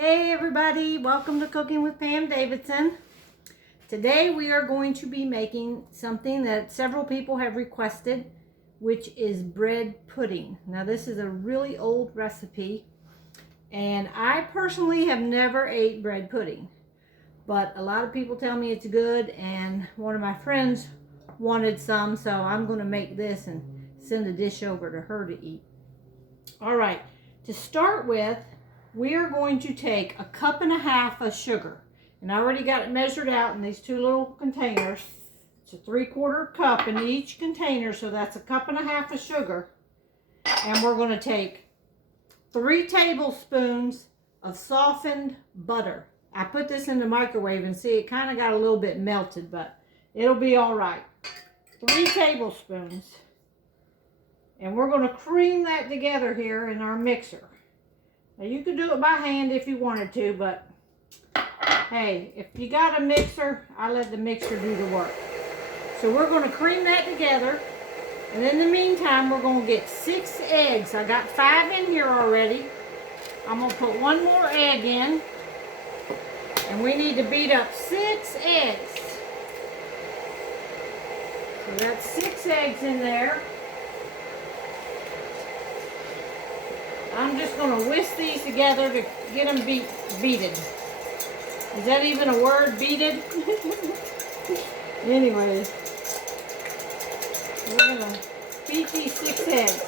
Hey everybody, welcome to Cooking with Pam Davidson. Today we are going to be making something that several people have requested, which is bread pudding. Now this is a really old recipe and I personally have never ate bread pudding, but a lot of people tell me it's good and one of my friends wanted some, so I'm going to make this and send a dish over to her to eat. All right, to start with, we are going to take 1.5 cups of sugar, and I already got it measured out in these two little containers. It's a 3/4 cup in each container, so that's 1.5 cups of sugar. And we're going to take 3 tablespoons of softened butter. I put this in the microwave and see it kind of got a little bit melted, but it'll be all right. 3 tablespoons. And we're going to cream that together here in our mixer. Now you can do it by hand if you wanted to, but hey, if you got a mixer, I let the mixer do the work. So we're going to cream that together, and in the meantime, we're going to get 6 eggs. I got 5 in here already. I'm going to put 1 more egg in, and we need to beat up 6 eggs. So that's 6 eggs in there. I'm just going to whisk these together to get them beaten. Is that even a word, beated? Anyways, we're going to beat these 6 eggs.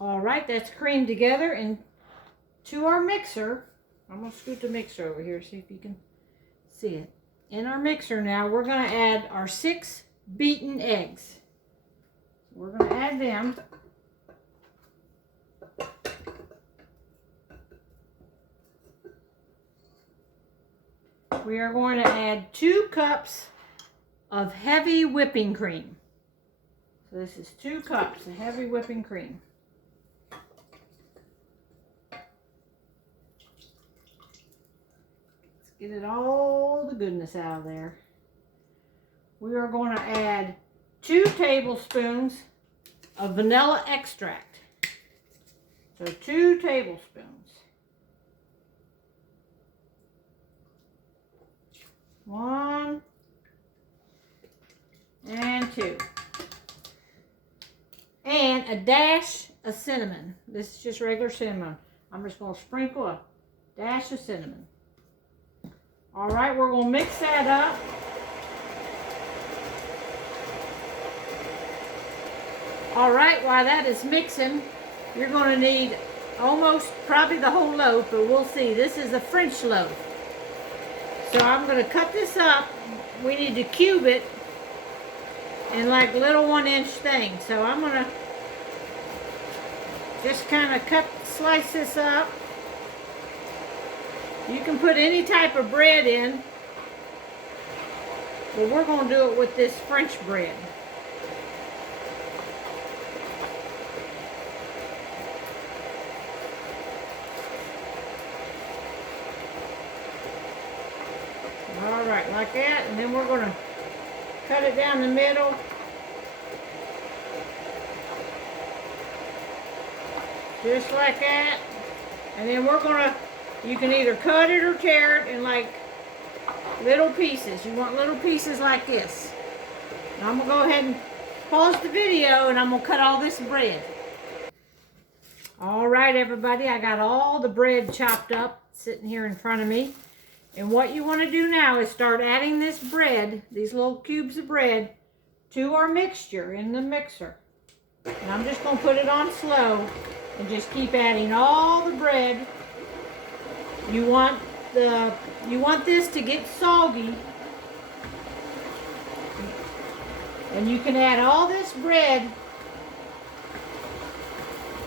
All right, that's creamed together, and to our mixer, I'm going to scoot the mixer over here, see if you can see it. In our mixer now, we're going to add our 6 beaten eggs. We're going to add them. We are going to add 2 cups of heavy whipping cream. So this is 2 cups of heavy whipping cream. Get it all the goodness out of there. We are going to add 2 tablespoons of vanilla extract. So 2 tablespoons. 1 and 2. And a dash of cinnamon. This is just regular cinnamon. I'm just going to sprinkle a dash of cinnamon. All right, we're going to mix that up. All right, while that is mixing, you're going to need almost probably the whole loaf, but we'll see. This is a French loaf. So I'm going to cut this up. We need to cube it in like little 1-inch things. So I'm going to just kind of slice this up. You can put any type of bread in, but we're going to do it with this French bread. All right, like that, and then we're going to cut it down the middle. Just like that. And then we're going to, you can either cut it or tear it in like little pieces. You want little pieces like this. Now I'm going to go ahead and pause the video and I'm going to cut all this bread. All right, everybody, I got all the bread chopped up sitting here in front of me. And what you want to do now is start adding this bread, these little cubes of bread, to our mixture in the mixer. And I'm just going to put it on slow and just keep adding all the bread. You want this to get soggy, and you can add all this bread.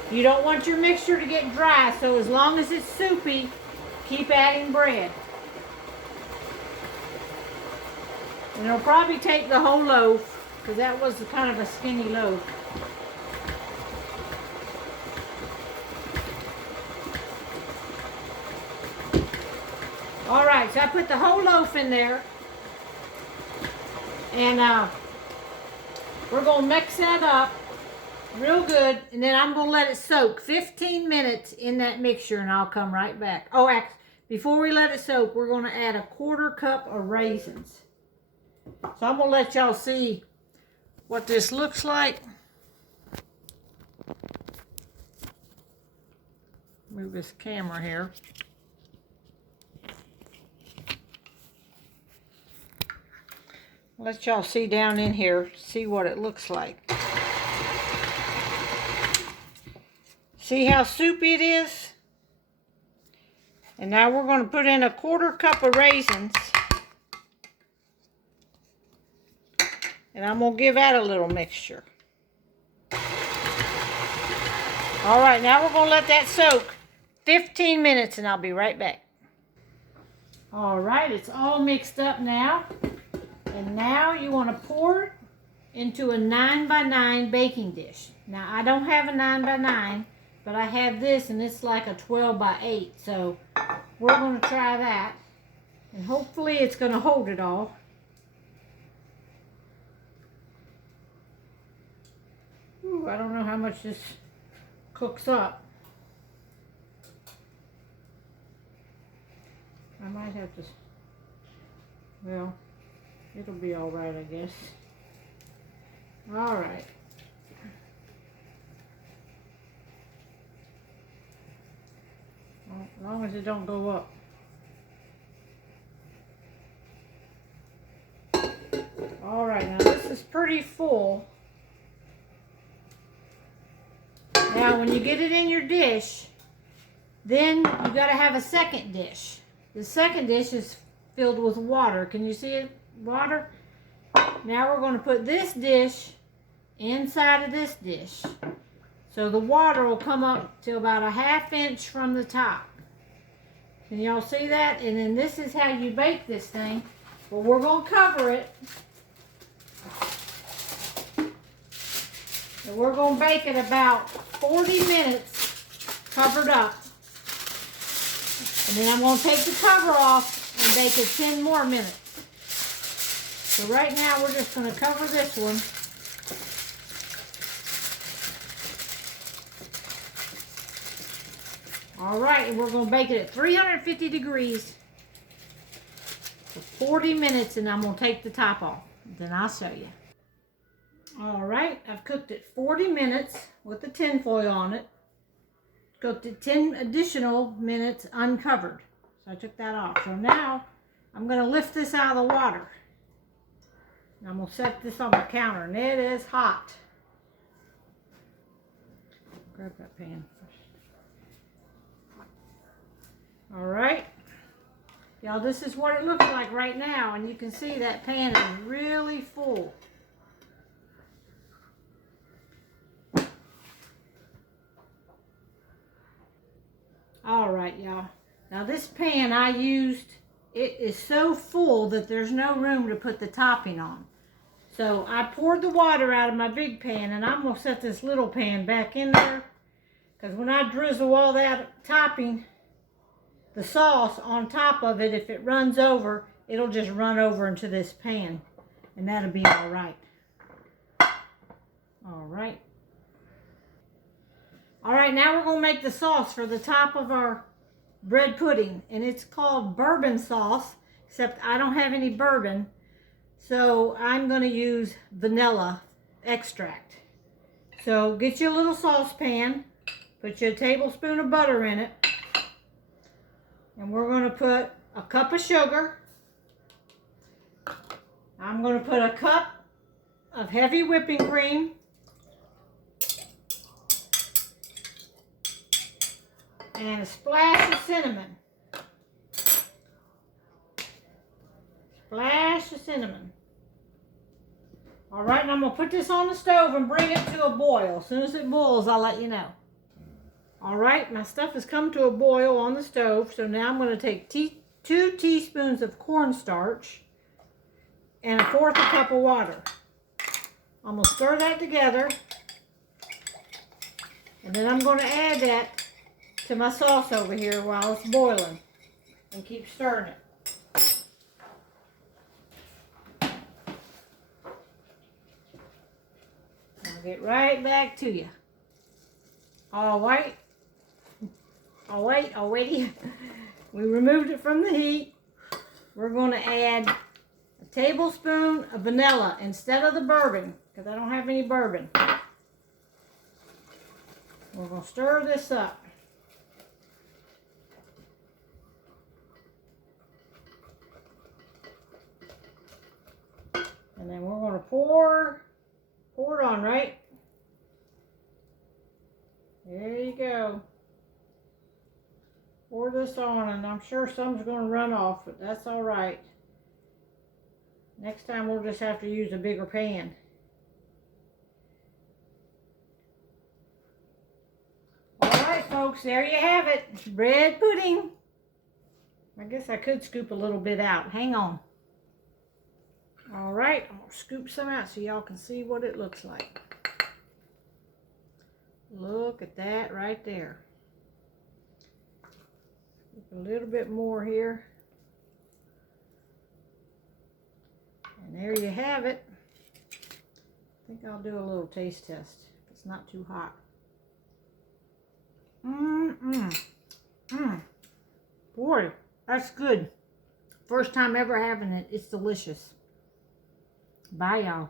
You don't want your mixture to get dry, so as long as it's soupy, keep adding bread. And it'll probably take the whole loaf, because that was kind of a skinny loaf. All right, so I put the whole loaf in there, and We're going to mix that up real good, and then I'm going to let it soak 15 minutes in that mixture, and I'll come right back. Oh, actually, before we let it soak, we're going to add a 1/4 cup of raisins. So I'm going to let y'all see what this looks like. Move this camera here. Let y'all see down in here, see what it looks like. See how soupy it is? And now we're going to put in a 1/4 cup of raisins. And I'm going to give that a little mixture. All right, now we're going to let that soak 15 minutes and I'll be right back. All right, it's all mixed up now. And now you want to pour it into a 9x9 baking dish. Now, I don't have a 9x9, but I have this and it's like a 12x8. So we're going to try that. And hopefully it's going to hold it all. Ooh, I don't know how much this cooks up. I might have to, well, it'll be all right, I guess. All right. Well, as long as it don't go up. All right, now this is pretty full. Now, when you get it in your dish, then you got to have a second dish. The second dish is filled with water. Can you see it? Water. Now we're going to put this dish inside of this dish. So the water will come up to about a 1/2 inch from the top. Can y'all see that? And then this is how you bake this thing. But we're going to cover it. And we're going to bake it about 40 minutes covered up. And then I'm going to take the cover off and bake it 10 more minutes. So right now we're just going to cover this one. All right, and we're going to bake it at 350 degrees for 40 minutes, and I'm going to take the top off. Then I'll show you. All right, I've cooked it 40 minutes with the tin foil on it. Cooked it 10 additional minutes uncovered. So I took that off. So now I'm going to lift this out of the water. And I'm going to set this on the counter, and it is hot. Grab that pan first. All right. Y'all, this is what it looks like right now, and you can see that pan is really full. All right, y'all. Now this pan I used, it is so full that there's no room to put the topping on. So I poured the water out of my big pan, and I'm going to set this little pan back in there, because when I drizzle all that topping, the sauce on top of it, if it runs over, it'll just run over into this pan, and that'll be all right. All right. All right, now we're going to make the sauce for the top of our bread pudding, and it's called Bourbon Sauce, except I don't have any bourbon, so I'm going to use vanilla extract. So get you a little saucepan, put you a tablespoon of butter in it, and we're going to put a cup of sugar. I'm going to put a cup of heavy whipping cream. And a splash of cinnamon. Splash of cinnamon. All right, and I'm going to put this on the stove and bring it to a boil. As soon as it boils, I'll let you know. All right, my stuff has come to a boil on the stove. So now I'm going to take 2 teaspoons of cornstarch and 1/4 cup of water. I'm going to stir that together. And then I'm going to add that to my sauce over here while it's boiling, and keep stirring it. get right back to you. All right. I'll wait. We removed it from the heat. We're going to add a tablespoon of vanilla instead of the bourbon, because I don't have any bourbon. We're going to stir this up. And then we're going to pour it on, right? There you go. Pour this on, and I'm sure some's going to run off, but that's all right. Next time we'll just have to use a bigger pan. All right, folks, there you have it. Bread pudding. I guess I could scoop a little bit out. Hang on. All right, I'm going to scoop some out so y'all can see what it looks like. Look at that right there. A little bit more here. And there you have it. I think I'll do a little taste test. It's not too hot. Boy, that's good. First time ever having it. It's delicious. Bye, y'all.